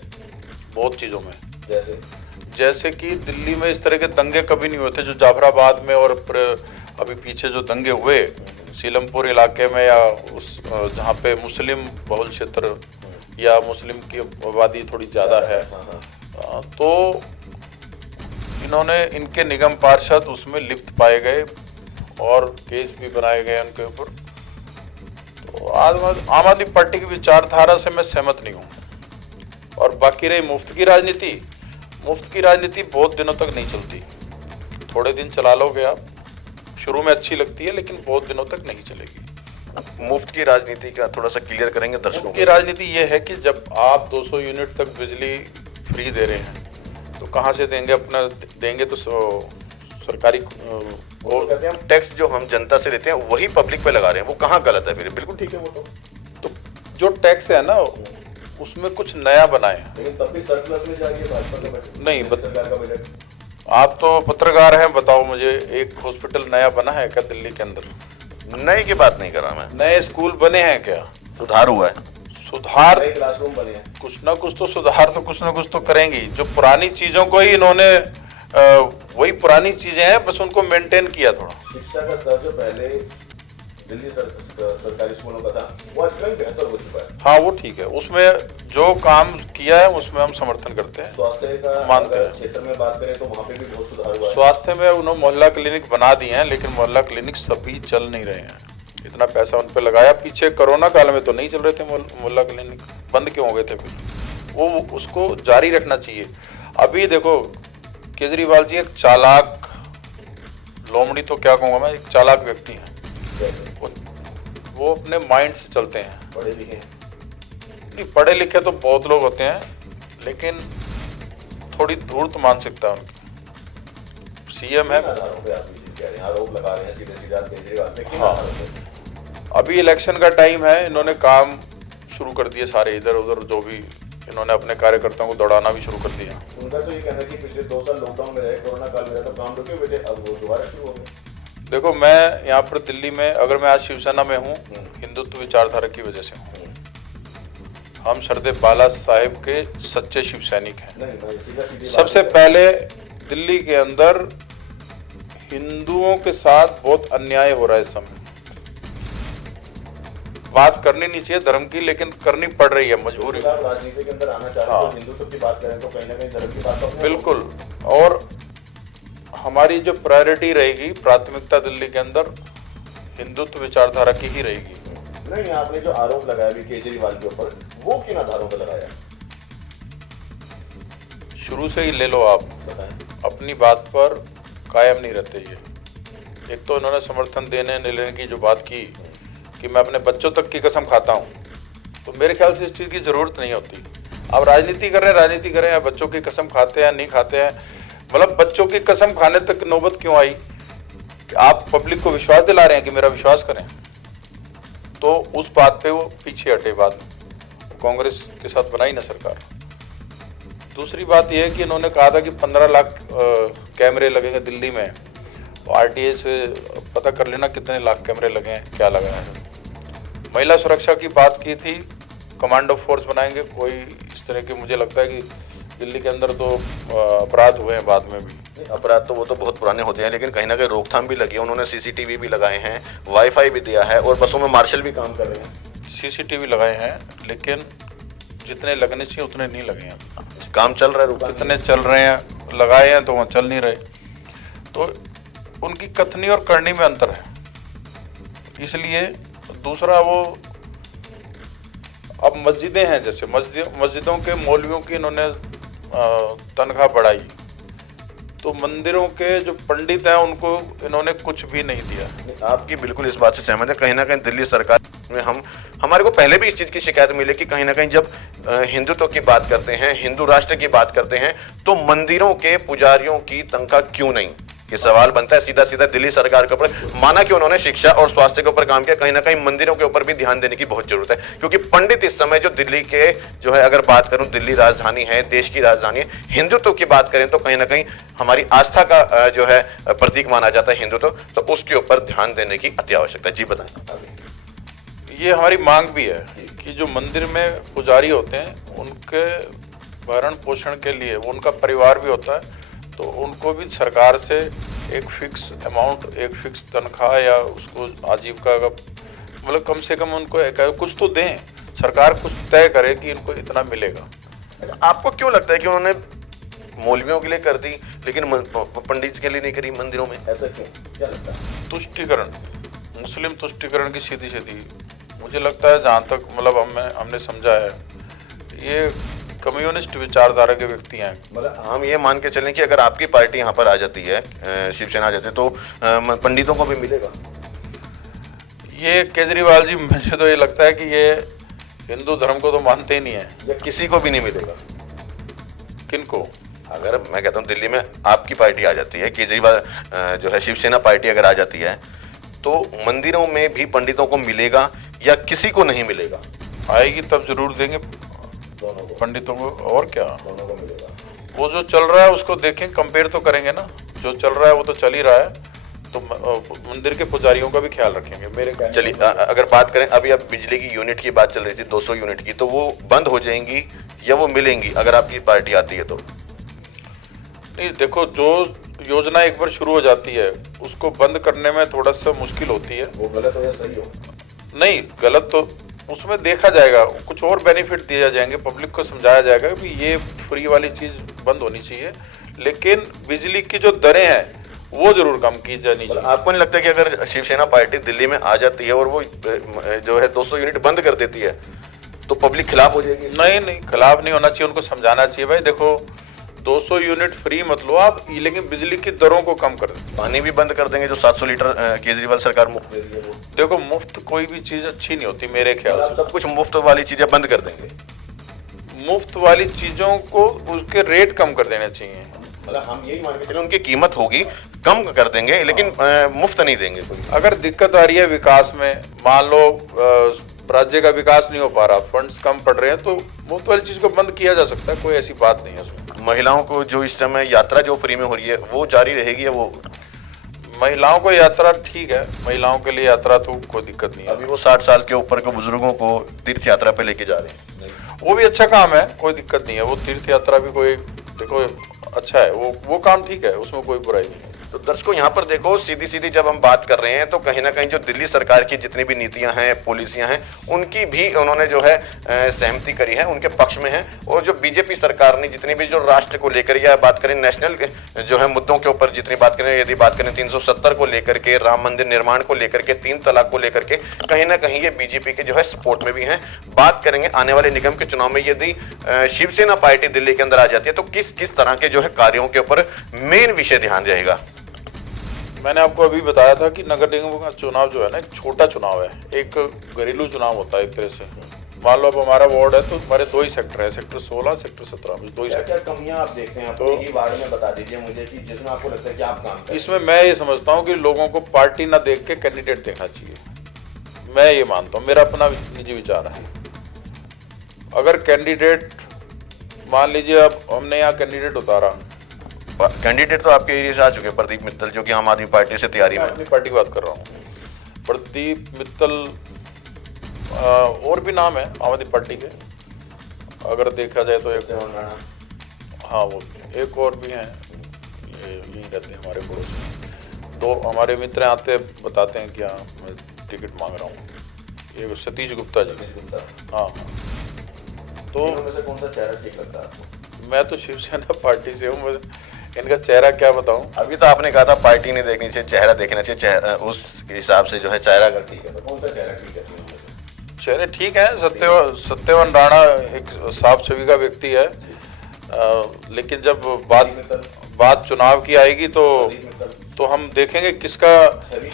बहुत चीज़ों में। जैसे कि दिल्ली में इस तरह के दंगे कभी नहीं हुए थे जो जाफराबाद में, और अभी पीछे जो दंगे हुए सीलमपुर इलाके में, या उस जहाँ पे मुस्लिम बहुल क्षेत्र या मुस्लिम की आबादी थोड़ी ज़्यादा है, तो इन्होंने इनके निगम पार्षद उसमें लिप्त पाए गए और केस भी बनाए गए उनके ऊपर। तो आम आदमी पार्टी की विचारधारा से मैं सहमत नहीं हूँ। और बाकी रही मुफ्त की राजनीति बहुत दिनों तक नहीं चलती। थोड़े दिन चला लोगे आप, शुरू में अच्छी लगती है लेकिन बहुत दिनों तक नहीं चलेगी। मुफ्त की राजनीति का थोड़ा सा क्लियर करेंगे दर्शकों? मुफ्त की राजनीति ये है कि जब आप 200 यूनिट तक बिजली फ्री दे रहे हैं तो कहाँ से देंगे? अपना देंगे तो सरकारी वो कहते हैं हम टैक्स जो हम जनता से लेते हैं वही पब्लिक पे लगा रहे हैं, वो कहाँ गलत है? फिर बिल्कुल ठीक है वो तो जो टैक्स है ना उसमें कुछ नया बनाए, लेकिन तब भी सरप्लस में जाएगी भाजपा का बजट नहीं। सरकार का बजट। आप तो पत्रकार हैं, बताओ मुझे एक हॉस्पिटल नया बना है क्या दिल्ली के अंदर? नए की बात नहीं कर रहा मैं, नए स्कूल बने हैं क्या? सुधार हुआ है, सुधार क्लासरूम बने हैं, कुछ ना कुछ तो सुधार तो कुछ ना कुछ तो करेंगी। जो पुरानी चीजों को ही इन्होंने वही पुरानी चीजें हैं, बस उनको मेंटेन किया थोड़ा। शिक्षा का स्तर जो पहले दिल्ली सरकारी स्कूलों का था वो आज कहीं बेहतर हो चुका है। हाँ वो ठीक है, उसमें जो काम किया है उसमें हम समर्थन करते हैं, स्वास्थ्य का मानते हैं। क्षेत्र में बात करें तो वहाँ पे भी बहुत सुधार हुआ है। स्वास्थ्य में उन्होंने मोहल्ला क्लिनिक बना दिए हैं, लेकिन मोहल्ला क्लिनिक सभी चल नहीं रहे हैं। इतना पैसा उन पे लगाया। पीछे कोरोना काल में तो नहीं चल रहे थे मुहल्ला क्लिनिक, बंद क्यों हो गए थे फिर? वो उसको जारी रखना चाहिए। अभी देखो केजरीवाल जी एक चालाक लोमड़ी तो क्या कहूँगा मैं, एक चालाक व्यक्ति हैं। वो अपने माइंड से चलते हैं। पढ़े लिखे नहीं, पढ़े लिखे तो बहुत लोग होते हैं, लेकिन थोड़ी धूर्त मानसिकता उनकी। सीएम है, आरोप लगा रहे हैं सीधे सीधे केजरीवाल पे, किन आधारों पे? अभी इलेक्शन का टाइम है, इन्होंने काम शुरू कर दिए सारे इधर उधर, जो भी इन्होंने अपने कार्यकर्ताओं को दौड़ाना भी शुरू कर दिया। उनका तो ये कहना है कि पिछले 2 साल लॉकडाउन में रहे, कोरोना काल में रहे, तो काम रुके हुए थे, अब वो दोबारा शुरू हो गए। देखो मैं यहाँ पर दिल्ली में, अगर मैं आज शिवसेना में हूँ, हिंदुत्व विचारधारा की वजह से हूँ। हम सरदेव बाला साहेब के सच्चे शिव सैनिक हैं। सबसे पहले दिल्ली के अंदर हिंदुओं के साथ बहुत अन्याय हो रहा है इस समय। बात करनी नहीं चाहिए धर्म की, लेकिन करनी पड़ रही है मजबूरी। राजनीति के अंदर आना चाह रहे हैं तो हिंदुत्व की बात करें तो कहीं ना कहीं धर्म की बात तो बिल्कुल। और हमारी जो प्रायोरिटी रहेगी, प्राथमिकता दिल्ली के अंदर हिंदुत्व विचारधारा की ही रहेगी। नहीं, आपने जो आरोप लगाया भी केजरीवाल के ऊपर, वो किन आधारों पर लगाया? शुरू से ही ले लो आप, अपनी बात पर कायम नहीं रहते। ये एक तो इन्होंने समर्थन देने न लेने की जो बात की कि मैं अपने बच्चों तक की कसम खाता हूँ, तो मेरे ख्याल से इस चीज़ की ज़रूरत नहीं होती। आप राजनीति कर रहे हैं, बच्चों की कसम खाते हैं नहीं खाते हैं, मतलब बच्चों की कसम खाने तक नौबत क्यों आई? आप पब्लिक को विश्वास दिला रहे हैं कि मेरा विश्वास करें, तो उस बात पे वो पीछे हटे। बाद में कांग्रेस के साथ बनाई ना सरकार। दूसरी बात यह है कि इन्होंने कहा था कि 15 लाख कैमरे लगेंगे दिल्ली में, तो आरटीए से पता कर लेना कितने लाख कैमरे लगे हैं, क्या लगा है। महिला सुरक्षा की बात की थी, कमांडो फोर्स बनाएंगे कोई इस तरह के। मुझे लगता है कि दिल्ली के अंदर तो अपराध हुए हैं बाद में भी। अपराध तो वो तो बहुत पुराने होते हैं, लेकिन कहीं ना कहीं रोकथाम भी लगी है। उन्होंने सीसीटीवी भी लगाए हैं, वाईफाई भी दिया है, और बसों में मार्शल भी काम कर रहे हैं। सीसीटीवी लगाए हैं, लेकिन जितने लगने चाहिए उतने नहीं लगे हैं। काम चल रहा है, कितने चल रहे हैं, लगाए हैं तो वहाँ चल नहीं रहे। तो उनकी कथनी और करनी में अंतर है। इसलिए दूसरा, वो अब मस्जिदें हैं, जैसे मस्जिदों के मौलवियों की इन्होंने तनख्वाह बढ़ाई, तो मंदिरों के जो पंडित हैं उनको इन्होंने कुछ भी नहीं दिया। आपकी बिल्कुल इस बात से सहमत है। कहीं ना कहीं दिल्ली सरकार में हमारे को पहले भी इस चीज़ की शिकायत मिली कि कहीं ना कहीं जब हिंदुत्व की बात करते हैं, हिंदू राष्ट्र की बात करते हैं, तो मंदिरों के पुजारियों की तनख्वाह क्यों नहीं? ये सवाल बनता है सीधा सीधा दिल्ली सरकार के ऊपर। माना कि उन्होंने शिक्षा और स्वास्थ्य के ऊपर काम किया, कहीं ना कहीं मंदिरों के ऊपर भी ध्यान देने की बहुत जरूरत है, क्योंकि पंडित इस समय जो दिल्ली के जो है, अगर बात करूं, दिल्ली राजधानी है, देश की राजधानी है, हिंदुत्व की बात करें तो कहीं ना कहीं हमारी आस्था का जो है प्रतीक माना जाता है हिंदुत्व, तो उसके ऊपर ध्यान देने की अति आवश्यकता है। जी बताएं। ये हमारी मांग भी है कि जो मंदिर में पुजारी होते हैं उनके भरण पोषण के लिए, वो उनका परिवार भी होता है, तो उनको भी सरकार से एक फिक्स अमाउंट, एक फिक्स तनख्वाह या उसको आजीविका का, मतलब कम से कम उनको कुछ तो दें। सरकार कुछ तय करे कि इनको इतना मिलेगा। आपको क्यों लगता है कि उन्होंने मौलवियों के लिए कर दी लेकिन पंडित के लिए नहीं करी मंदिरों में? ऐसा क्यों, क्या लगता है? तुष्टिकरण, मुस्लिम तुष्टिकरण की सीधी मुझे लगता है, जहाँ तक मतलब हमने समझा है, ये कम्युनिस्ट विचारधारा के व्यक्ति हैं। मतलब हम ये मान के चलें कि अगर आपकी पार्टी यहाँ पर आ जाती है, शिवसेना आ जाती है, तो पंडितों को भी मिलेगा? ये केजरीवाल जी, मुझे तो ये लगता है कि ये हिंदू धर्म को तो मानते ही नहीं है। या किसी को भी नहीं मिलेगा? किनको? अगर मैं कहता हूँ दिल्ली में आपकी पार्टी आ जाती है, केजरीवाल जो है शिवसेना पार्टी अगर आ जाती है, तो मंदिरों में भी पंडितों को मिलेगा या किसी को नहीं मिलेगा? आएगी तब जरूर देंगे दोनों को, पंडितों को, और क्या। दोनों को मिलेगा। वो जो चल रहा है उसको देखें, कंपेयर तो करेंगे ना। जो चल रहा है वो तो चल ही रहा है, तो मंदिर के पुजारियों का भी ख्याल रखेंगे मेरे। चलिए, अगर बात करें, अभी अब बिजली की यूनिट की बात चल रही थी, 200 यूनिट की, तो वो बंद हो जाएंगी या वो मिलेंगी अगर आपकी पार्टी आती है तो? नहीं, देखो, जो योजना एक बार शुरू हो जाती है उसको बंद करने में थोड़ा सा मुश्किल होती है। वो गलत हो या सही हो? नहीं, गलत तो उसमें देखा जाएगा, कुछ और बेनिफिट दिए जाएंगे, पब्लिक को समझाया जाएगा कि ये फ्री वाली चीज़ बंद होनी चाहिए। लेकिन बिजली की जो दरें हैं वो जरूर कम की जानी मतलब चाहिए। आपको नहीं लगता कि अगर शिवसेना पार्टी दिल्ली में आ जाती है और वो जो है 200 यूनिट बंद कर देती है तो पब्लिक खिलाफ हो जाएगी? नहीं नहीं, खिलाफ नहीं होना चाहिए, उनको समझाना चाहिए भाई देखो 200 यूनिट फ्री मत लो आप, लेकिन बिजली की दरों को कम कर दो। पानी भी बंद कर देंगे जो 700 लीटर केजरीवाल सरकार मुफ्त दे रही है वो। देखो मुफ्त कोई भी चीज अच्छी नहीं होती मेरे ख्याल आप सब कुछ मुफ्त वाली चीजें बंद कर देंगे? से। मुफ्त वाली चीजों को उसके रेट कम कर देने चाहिए। मतलब हम यही मान के चले उनकी कीमत होगी कम कर देंगे लेकिन मुफ्त नहीं देंगे कोई। अगर दिक्कत आ रही है विकास में, मान लो राज्य का विकास नहीं हो पा रहा, फंड्स कम पड़ रहे हैं, तो मुफ्त वाली चीज को बंद किया जा सकता है, कोई ऐसी बात नहीं है उसमें। महिलाओं को जो इस समय यात्रा जो फ्री में हो रही है वो जारी रहेगी या वो? महिलाओं को यात्रा ठीक है, महिलाओं के लिए यात्रा तो कोई दिक्कत नहीं है। अभी वो 60 साल के ऊपर के बुजुर्गों को तीर्थ यात्रा पे लेके जा रहे हैं, वो भी अच्छा काम है, कोई दिक्कत नहीं है। वो तीर्थ यात्रा भी कोई देखो अच्छा है, वो काम ठीक है, उसमें कोई बुराई नहीं है। तो दर्शकों यहाँ पर देखो सीधी सीधी जब हम बात कर रहे हैं तो कहीं ना कहीं जो दिल्ली सरकार की जितनी भी नीतियां हैं पॉलिसियां हैं उनकी भी उन्होंने जो है सहमति करी है, उनके पक्ष में है। और जो बीजेपी सरकार ने जितनी भी जो राष्ट्र को लेकर या बात करें नेशनल जो है मुद्दों के ऊपर जितनी बात करें, यदि बात करें 370 को लेकर के, राम मंदिर निर्माण को लेकर के, 3 तलाक को लेकर के, कहीं ना कहीं ये बीजेपी के जो है सपोर्ट में भी है। बात करेंगे आने वाले निगम के चुनाव में यदि शिवसेना पार्टी दिल्ली के अंदर आ जाती है तो किस किस तरह के जो है कार्यों के ऊपर मेन विषय ध्यान रहेगा? मैंने आपको अभी बताया था कि नगर निगम का चुनाव जो है ना एक छोटा चुनाव है, एक घरेलू चुनाव होता है एक तरह से। मान लो अब हमारा वार्ड है तो हमारे 2 ही सेक्टर है, सेक्टर 16, सेक्टर 17 में 2 ही सेक्टर। क्या कमियां आप देखते हैं तो यही वार्ड में बता दीजिए मुझे कि जिसमें आपको लगता है कि आप काम करें। इसमें मैं ये समझता हूँ कि लोगों को पार्टी ना देख के कैंडिडेट देखना चाहिए, मैं ये मानता हूँ, मेरा अपना निजी विचार है। अगर कैंडिडेट मान लीजिए अब हमने यहाँ कैंडिडेट उतारा, कैंडिडेट तो आपके एरिया से आ चुके हैं, प्रदीप मित्तल जो कि आम आदमी पार्टी से तैयारी में। अपनी पार्टी की बात कर रहा हूँ, प्रदीप मित्तल और भी नाम है आम आदमी पार्टी के, अगर देखा जाए तो एक, हाँ वो एक और भी हैं, यहीं रहते हैं हमारे पड़ोस में। 2 हमारे मित्र आते बताते हैं कि हाँ मैं टिकट मांग रहा हूँ, ये सतीश गुप्ता जी। हाँ तो कौन सा चेहरा ठीक लगता है आपको? मैं तो शिवसेना पार्टी से हूँ, इनका चेहरा क्या बताऊं। अभी तो आपने कहा था पार्टी नहीं देखनी चाहिए, चेहरा देखना चाहिए, चेहरा उस हिसाब से जो है चेहरा अगर ठीक है तो कौन सा चेहरा ठीक है? चेहरे ठीक है, सत्यवान राणा एक साफ छवि का व्यक्ति है, लेकिन जब बात चुनाव की आएगी तो हम देखेंगे किसका,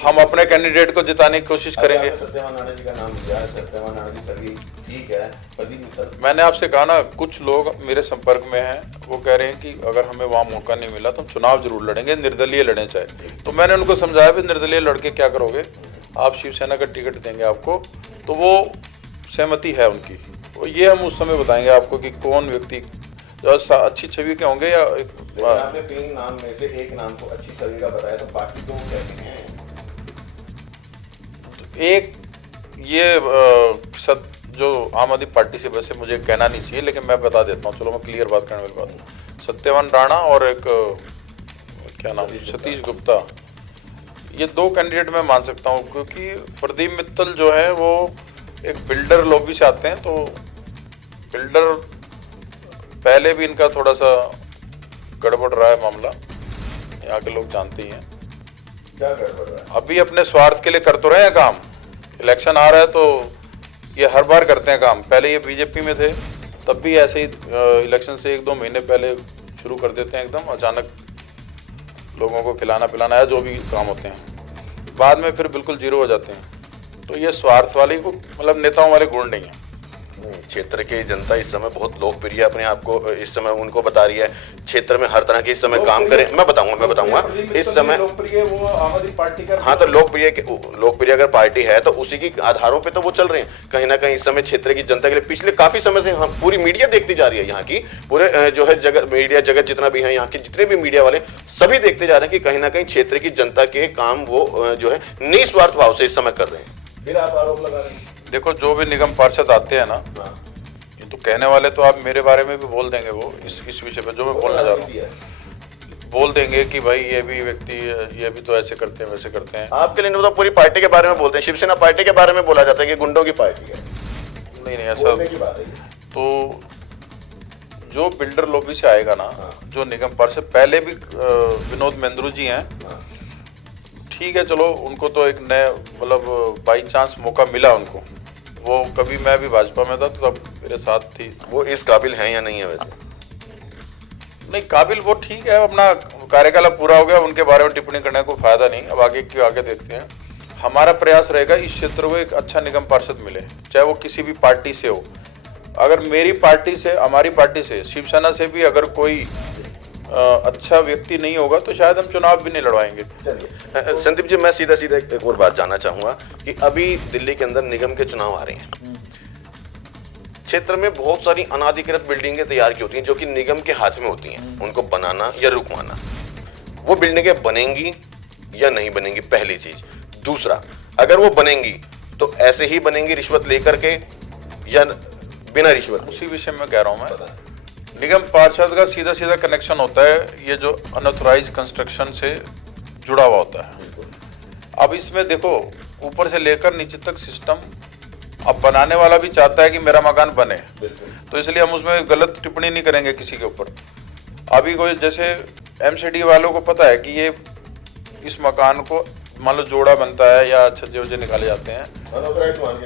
हम अपने कैंडिडेट को जिताने की कोशिश करेंगे। सत्यवान राणा जी का नाम लिया, सत्यवान राणा जी छवि ठीक है, प्रदीप मित्तल। मैंने आपसे कहा ना कुछ लोग मेरे संपर्क में हैं, वो कह रहे हैं कि अगर हमें वहाँ मौका नहीं मिला तो हम चुनाव जरूर लड़ेंगे, निर्दलीय लड़े चाहे। तो मैंने उनको समझाया भी निर्दलीय लड़के क्या करोगे, आप शिवसेना का टिकट देंगे आपको, तो वो सहमति है उनकी। तो ये हम उस समय बताएंगे आपको कि कौन व्यक्ति जो अच्छी छवि के होंगे या आपने 3 नाम में से एक नाम को अच्छी छवि का बताया तो बाकी तो कैसे हैं? एक ये जो आम आदमी पार्टी से वैसे मुझे कहना नहीं चाहिए लेकिन मैं बता देता हूँ, चलो मैं क्लियर बात करने वाली बात। सत्यवान राणा और एक क्या नाम, सतीश गुप्ता, ये 2 कैंडिडेट मैं मान सकता हूँ, क्योंकि प्रदीप मित्तल जो है वो एक बिल्डर लॉबी से आते हैं, तो बिल्डर पहले भी इनका थोड़ा सा गड़बड़ रहा है मामला, यहाँ के लोग जानते ही हैं। क्या गड़बड़ रहा है? अभी अपने स्वार्थ के लिए कर तो रहे हैं काम, इलेक्शन आ रहा है तो ये हर बार करते हैं काम। पहले ये बीजेपी में थे तब भी ऐसे ही इलेक्शन से 1-2 महीने पहले शुरू कर देते हैं एकदम अचानक, लोगों को खिलाना पिलाना है जो भी काम होते हैं, बाद में फिर बिल्कुल जीरो हो जाते हैं। तो ये स्वार्थ वाले को मतलब नेताओं वाले गुण नहीं है। क्षेत्र की जनता इस समय बहुत लोकप्रिय अपने आप को इस समय उनको बता रही है, क्षेत्र में हर तरह के इस समय काम करें। मैं बताऊंगा इस समय लोकप्रिय वो आम आदमी पार्टी का, हाँ तो लोकप्रिय अगर पार्टी है तो उसी की आधारों पे तो वो चल रहे हैं। कहीं ना कहीं इस समय क्षेत्र की जनता के लिए पिछले काफी समय से हम पूरी मीडिया देखती जा रही है, यहाँ की पूरे जो है मीडिया जगत जितना भी है, यहाँ के जितने भी मीडिया वाले सभी देखते जा रहे हैं कि कहीं ना कहीं क्षेत्र की जनता के काम वो जो है निस्वार्थ भाव से इस समय कर रहे हैं। फिर आप आरोप लगा रहे हैं। देखो जो भी निगम पार्षद आते हैं ना, ये तो कहने वाले तो आप मेरे बारे में भी बोल देंगे, वो इस विषय पे जो मैं बोलना चाह रहा हूँ बोल देंगे कि भाई ये भी व्यक्ति, ये भी तो ऐसे करते हैं वैसे करते हैं। आपके लिए तो पूरी पार्टी के बारे में बोलते हैं, शिवसेना पार्टी के बारे में बोला जाता है कि गुंडों की पार्टी है। नहीं ऐसा की बात है। तो जो बिल्डर लॉबी से आएगा ना, जो निगम पार्षद पहले भी विनोद मेंद्रू जी हैं, ठीक है चलो उनको तो एक नए मतलब बाई चांस मौका मिला उनको, वो कभी मैं भी भाजपा में था तो तब मेरे साथ थी। वो इस काबिल हैं या नहीं है वैसे? नहीं काबिल वो ठीक है, अपना कार्यकाल पूरा हो गया, उनके बारे में टिप्पणी करने को फायदा नहीं। अब आगे की आगे देखते हैं। हमारा प्रयास रहेगा इस क्षेत्र को एक अच्छा निगम पार्षद मिले, चाहे वो किसी भी पार्टी से हो। अगर मेरी पार्टी से, हमारी पार्टी से, शिवसेना से भी अगर कोई अच्छा व्यक्ति नहीं होगा तो शायद हम चुनाव भी नहीं लड़वाएंगे। चलिए संदीप जी, मैं सीधा सीधा एक और बात जानना चाहूंगा कि अभी दिल्ली के अंदर निगम के चुनाव आ रहे हैं, क्षेत्र में बहुत सारी अनाधिकृत बिल्डिंगें तैयार की होती हैं जो कि निगम के हाथ में होती हैं, उनको बनाना या रुकवाना। वो बिल्डिंगें बनेंगी या नहीं बनेंगी, पहली चीज। दूसरा, अगर वो बनेंगी तो ऐसे ही बनेंगी रिश्वत लेकर के या बिना रिश्वत? उसी विषय में कह रहा हूँ मैं, निगम पार्षद का सीधा सीधा कनेक्शन होता है ये जो अनऑथराइज कंस्ट्रक्शन से जुड़ा हुआ होता है। अब इसमें देखो ऊपर से लेकर नीचे तक सिस्टम, अब बनाने वाला भी चाहता है कि मेरा मकान बने, तो इसलिए हम उसमें गलत टिप्पणी नहीं करेंगे किसी के ऊपर। अभी कोई जैसे एमसीडी वालों को पता है कि ये इस मकान को मान लो जोड़ा बनता है या छज्जे वज्जे निकाले जाते हैं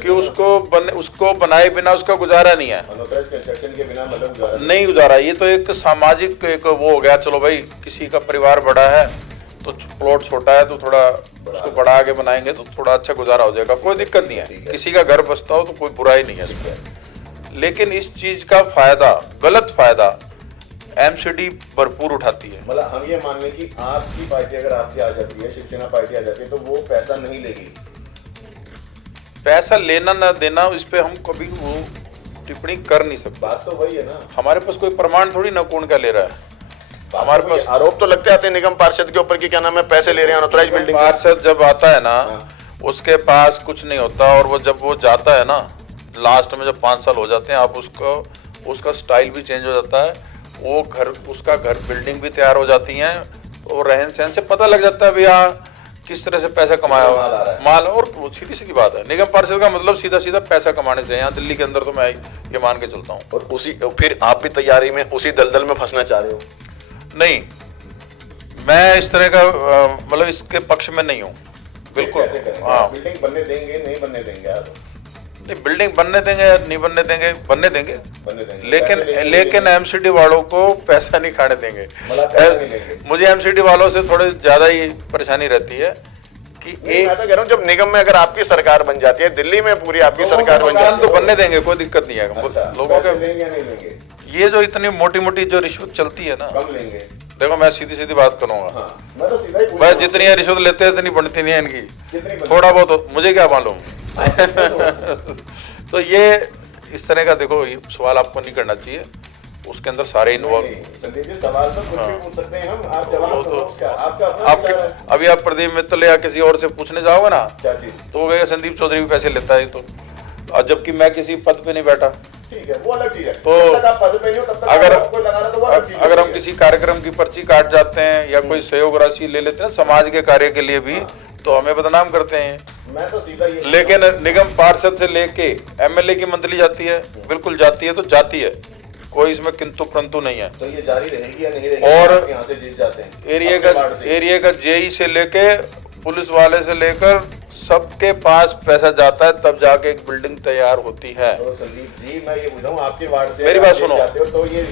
कि उसको बनाए बिना उसका गुजारा नहीं है, के बिना मतलब नहीं गुजारा। ये तो एक सामाजिक एक वो हो गया, चलो भाई किसी का परिवार बड़ा है तो प्लॉट छोटा है तो थोड़ा उसको बढ़ा के बनाएंगे तो थोड़ा अच्छा गुजारा हो जाएगा, कोई दिक्कत नहीं है। किसी का घर बसता हो तो कोई बुराई नहीं है इसमें। लेकिन इस चीज का फायदा, गलत फायदा एमसीडी भरपूर उठाती है। मतलब हम ये मान लें कि आपकी पार्टी अगर आपकी आ जाती है, शिवसेना पार्टी आ जाती है, तो वो पैसा नहीं लेगी। पैसा लेना ना देना इस पे हम कभी वो टिप्पणी कर नहीं सकते। बात तो वही है ना, हमारे पास कोई प्रमाण थोड़ी ना कौन क्या ले रहा है। हमारे पास आरोप तो लगते आते हैं निगम पार्षद के ऊपर कि क्या नाम है, पैसे ले रहे हैं अनऑथराइज्ड बिल्डिंग। पार्षद जब आता है ना, उसके पास कुछ नहीं होता, और वो जब वो जाता है ना लास्ट में, जब 5 साल हो जाते हैं, आप उसका स्टाइल भी चेंज हो जाता है, वो उसका घर बिल्डिंग भी तैयार हो जाती हैं, और रहन सहन से पता लग जाता है भैया किस तरह से पैसा कमाया हुआ माल। और सीधी सीधी बात है, निगम पार्षद का मतलब सीधा सीधा पैसा कमाने से। यहाँ दिल्ली के अंदर तो मैं ये मान के चलता हूँ। और फिर आप भी तैयारी में उसी दलदल में फंसना चाह रहे हो? नहीं, मैं इस तरह का मतलब इसके पक्ष में नहीं हूँ बिल्कुल। हाँ, बिल्डिंग बनने देंगे नहीं बनने देंगे आप? नहीं, बिल्डिंग बनने देंगे नहीं बनने देंगे, बनने देंगे, लेकिन एमसीडी वालों को पैसा नहीं खाने देंगे। मुझे एमसीडी वालों से थोड़े ज्यादा ही परेशानी रहती है कि मैं तो कह रहा हूँ जब निगम में अगर आपकी सरकार बन जाती है, दिल्ली में पूरी आपकी सरकार बन जाती है, तो बनने देंगे, कोई दिक्कत नहीं है। लोगों के ये जो इतनी मोटी मोटी जो रिश्वत चलती है ना, कम लेंगे। देखो मैं सीधी सीधी बात करूंगा, मैं तो सीधा ही भाई जितनी रिश्वत लेते हैं इतनी बनती नहीं है इनकी, थोड़ा बहुत मुझे क्या मालूम। तो ये इस तरह का देखो ये सवाल आपको नहीं करना चाहिए, उसके अंदर सारे इन्वॉल्व। सवाल तो कुछ भी पूछ सकते हैं हम, आप जवाब दो उसका, आपका अपना अभी आप प्रदीप मित्तल या किसी और से पूछने जाओगे ना, क्या चीज, तो वो कहेगा संदीप चौधरी भी पैसे लेता है, तो और जबकि मैं किसी पद पे नहीं बैठा। ठीक है, वो अलग चीज है। तो जब तक आप पद पे नहीं हो तब तक आपको लगाना तो वो अलग चीज है। अगर हम किसी कार्यक्रम की पर्ची काट जाते हैं या कोई सहयोग राशि ले लेते हैं समाज के कार्य के लिए भी, तो हमें बदनाम करते हैं। मैं तो सीधा ये, लेकिन निगम पार्षद से लेके एमएलए की मंथली जाती है, बिल्कुल जाती है, तो जाती है, कोई इसमें किंतु परंतु नहीं है। तो ये जारी रहेगी या नहीं रहेगी? और यहाँ से जीत जाते हैं एरिया का जेई से लेके पुलिस वाले से लेकर सबके पास पैसा जाता है, तब जाके एक बिल्डिंग तैयार होती है। तो संदीप जी मैं ये पूछ रहा हूँ, आपके वार्ड से मेरी बात सुनो, तो ये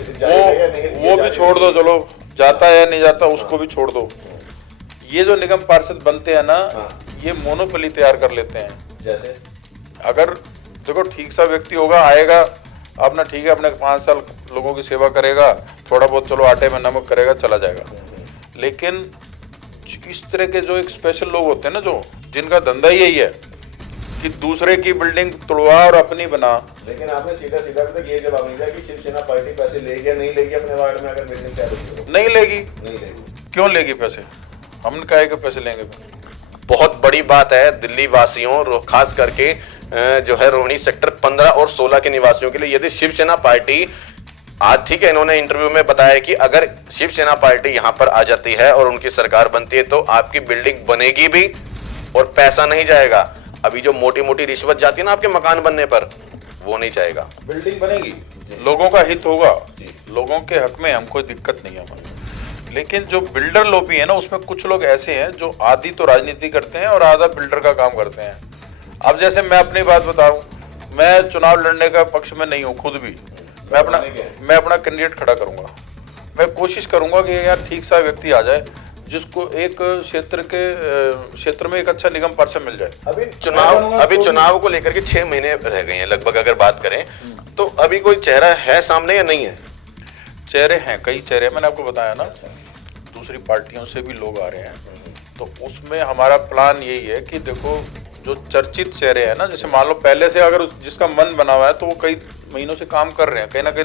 वो भी छोड़ दो, चलो जाता है या नहीं जाता उसको भी छोड़ दो। ये जो निगम पार्षद बनते हैं ना, ये मोनोपोली तैयार कर लेते हैं। जैसे अगर देखो ठीक सा व्यक्ति होगा, आएगा अपना, ठीक है, अपने 5 साल लोगों की सेवा करेगा, थोड़ा बहुत चलो आटे में नमक करेगा, चला जाएगा। लेकिन इस तरह के जो एक स्पेशल लोग होते हैं ना, जो जिनका धंधा यही है कि दूसरे की बिल्डिंग तोड़वा और अपनी बना। लेकिन आपने सीधा सीधा तक ये जवाब नहीं दिया कि शिवसेना पार्टी पैसे लेगी या नहीं लेगी अपने वार्ड में अगर बिल्डिंग तैयार होगी? नहीं लेगी। नहीं लेगी। क्यों लेगी पैसे? हमने कहा कि पैसे लेंगे। बहुत बड़ी बात है दिल्ली वासियों, खास करके जो है रोहिणी सेक्टर 15 और 16 के निवासियों के लिए। यदि शिवसेना पार्टी आज, ठीक है, इन्होंने इंटरव्यू में बताया कि अगर शिवसेना पार्टी यहां पर आ जाती है और उनकी सरकार बनती है तो आपकी बिल्डिंग बनेगी भी और पैसा नहीं जाएगा। अभी जो मोटी मोटी रिश्वत जाती है ना आपके मकान बनने पर, वो नहीं जाएगा। बिल्डिंग बनेगी। लोगों का हित होगा, लोगों के हक में हम कोई दिक्कत नहीं है हमारे। लेकिन जो बिल्डर लॉबी है ना, उसमें कुछ लोग ऐसे हैं जो आधी तो राजनीति करते हैं और आधा बिल्डर का काम करते हैं। अब जैसे मैं अपनी बात बताऊं, मैं चुनाव लड़ने का पक्ष में नहीं हूं, खुद भी मैं अपना कैंडिडेट खड़ा करूंगा। मैं कोशिश करूंगा कि यार ठीक सा व्यक्ति आ जाए जिसको एक क्षेत्र में एक अच्छा निगम पार्षद मिल जाए। अभी चुनाव को लेकर के 6 महीने रह गए हैं लगभग, अगर बात करें तो अभी कोई चेहरा है सामने या नहीं है? चेहरे हैं, कई चेहरे, मैंने आपको बताया ना, दूसरी पार्टियों से भी लोग आ रहे हैं। तो उसमें हमारा प्लान यही है कि देखो जो चर्चित चेहरे हैं ना, जैसे मान लो पहले से अगर जिसका मन बना हुआ है तो वो कई महीनों से काम कर रहे हैं, कहीं ना कहीं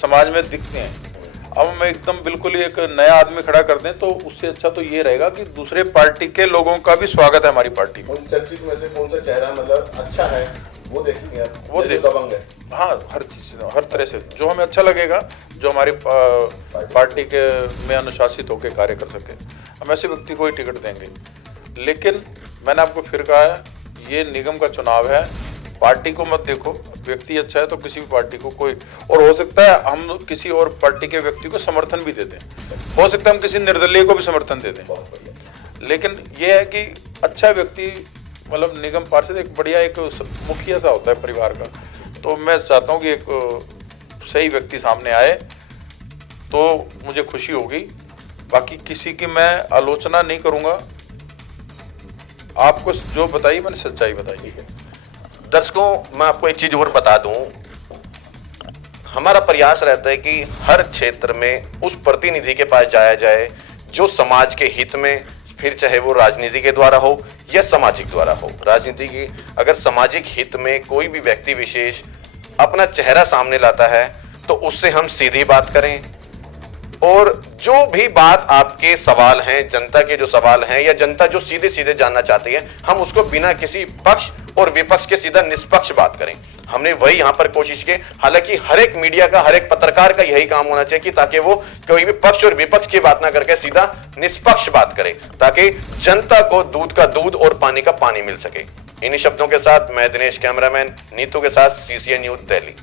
समाज में दिखते हैं। अब हम एकदम बिल्कुल ही एक नया आदमी खड़ा कर दें तो उससे अच्छा तो ये रहेगा कि दूसरे पार्टी के लोगों का भी स्वागत है हमारी पार्टी में। उन चर्चित में से कौन सा चेहरा मतलब अच्छा है वो देखेंगे आप? वो दबंग है, हाँ, हर चीज हर तरह से जो हमें अच्छा लगेगा, जो हमारी पार्टी के में अनुशासित होकर कार्य कर सके, हम ऐसे व्यक्ति को ही टिकट देंगे। लेकिन मैंने आपको फिर कहा है, ये निगम का चुनाव है, पार्टी को मत देखो, व्यक्ति अच्छा है तो किसी भी पार्टी को कोई, और हो सकता है हम किसी और पार्टी के व्यक्ति को समर्थन भी दे दें, हो सकता है हम किसी निर्दलीय को भी समर्थन दे दें। लेकिन ये है कि अच्छा व्यक्ति, मतलब निगम पार्षद एक बढ़िया एक मुखिया सा होता है परिवार का, तो मैं चाहता हूँ कि एक सही व्यक्ति सामने आए तो मुझे खुशी होगी। बाकी किसी की मैं आलोचना नहीं करूँगा, आपको जो बताई मैंने सच्चाई बताई है। दर्शकों, मैं आपको एक चीज और बता दूं, हमारा प्रयास रहता है कि हर क्षेत्र में उस प्रतिनिधि के पास जाया जाए जो समाज के हित में, फिर चाहे वो राजनीति के द्वारा हो या सामाजिक द्वारा हो। राजनीति की अगर सामाजिक हित में कोई भी व्यक्ति विशेष अपना चेहरा सामने लाता है तो उससे हम सीधी बात करें, और जो भी बात आपके सवाल हैं, जनता के जो सवाल हैं या जनता जो सीधे सीधे जानना चाहती है, हम उसको बिना किसी पक्ष और विपक्ष के सीधा निष्पक्ष बात करें। हमने वही यहाँ पर कोशिश की। हालांकि हर एक मीडिया का, हर एक पत्रकार का यही काम होना चाहिए कि ताकि वो कोई भी पक्ष और विपक्ष की बात ना करके सीधा निष्पक्ष बात करे, ताकि जनता को दूध का दूध और पानी का पानी मिल सके। इन्हीं शब्दों के साथ मैं दिनेश, कैमरामैन नीतू के साथ CCN न्यूज़ दिल्ली।